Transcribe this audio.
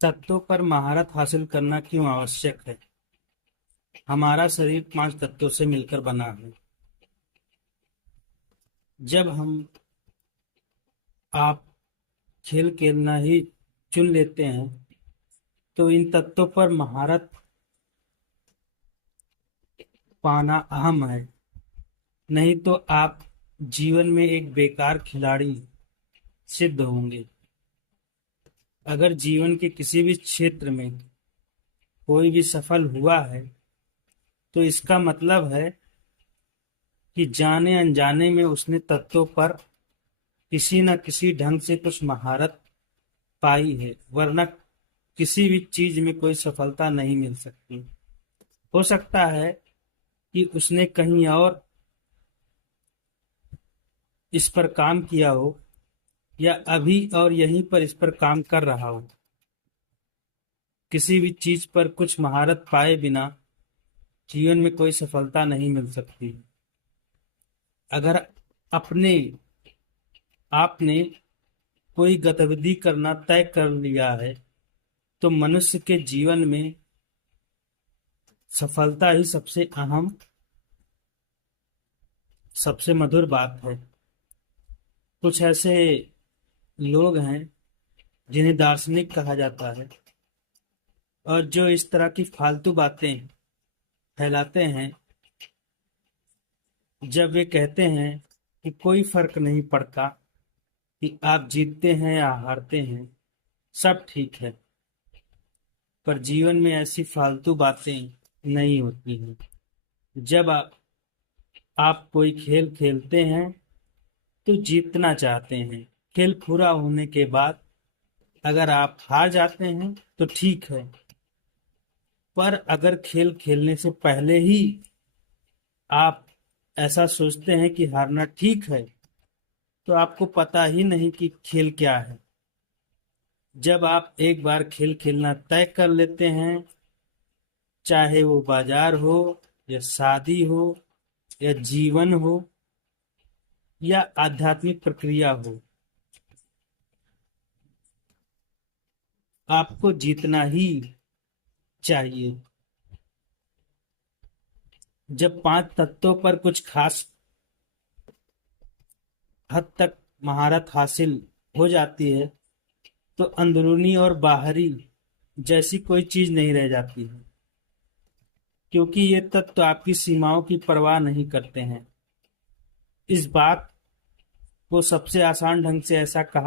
तत्वों पर महारत हासिल करना क्यों आवश्यक है? हमारा शरीर 5 तत्वों से मिलकर बना है। जब हम आप खेल खेलना ही चुन लेते हैं तो इन तत्वों पर महारत पाना अहम है। नहीं तो आप जीवन में एक बेकार खिलाड़ी सिद्ध होंगे। अगर जीवन के किसी भी क्षेत्र में कोई भी सफल हुआ है तो इसका मतलब है कि जाने अनजाने में उसने तत्वों पर किसी न किसी ढंग से कुछ महारत पाई है, वरना किसी भी चीज में कोई सफलता नहीं मिल सकती। हो सकता है कि उसने कहीं और इस पर काम किया हो या अभी और यहीं पर इस पर काम कर रहा हो। किसी भी चीज पर कुछ महारत पाए बिना जीवन में कोई सफलता नहीं मिल सकती। अगर अपने आपने कोई गतिविधि करना तय कर लिया है तो मनुष्य के जीवन में सफलता ही सबसे अहम, सबसे मधुर बात है। कुछ ऐसे लोग हैं जिन्हें दार्शनिक कहा जाता है और जो इस तरह की फालतू बातें फैलाते हैं, जब वे कहते हैं कि कोई फर्क नहीं पड़ता कि आप जीतते हैं या हारते हैं, सब ठीक है। पर जीवन में ऐसी फालतू बातें नहीं होती हैं। जब आप कोई खेल खेलते हैं तो जीतना चाहते हैं। खेल पूरा होने के बाद अगर आप हार जाते हैं तो ठीक है, पर अगर खेल खेलने से पहले ही आप ऐसा सोचते हैं कि हारना ठीक है तो आपको पता ही नहीं कि खेल क्या है। जब आप एक बार खेल खेलना तय कर लेते हैं, चाहे वो बाजार हो या शादी हो या जीवन हो या आध्यात्मिक प्रक्रिया हो, आपको जीतना ही चाहिए। जब 5 तत्वों पर कुछ खास हद तक महारत हासिल हो जाती है तो अंदरूनी और बाहरी जैसी कोई चीज नहीं रह जाती है, क्योंकि ये तत्व आपकी सीमाओं की परवाह नहीं करते हैं। इस बात को सबसे आसान ढंग से ऐसा कहा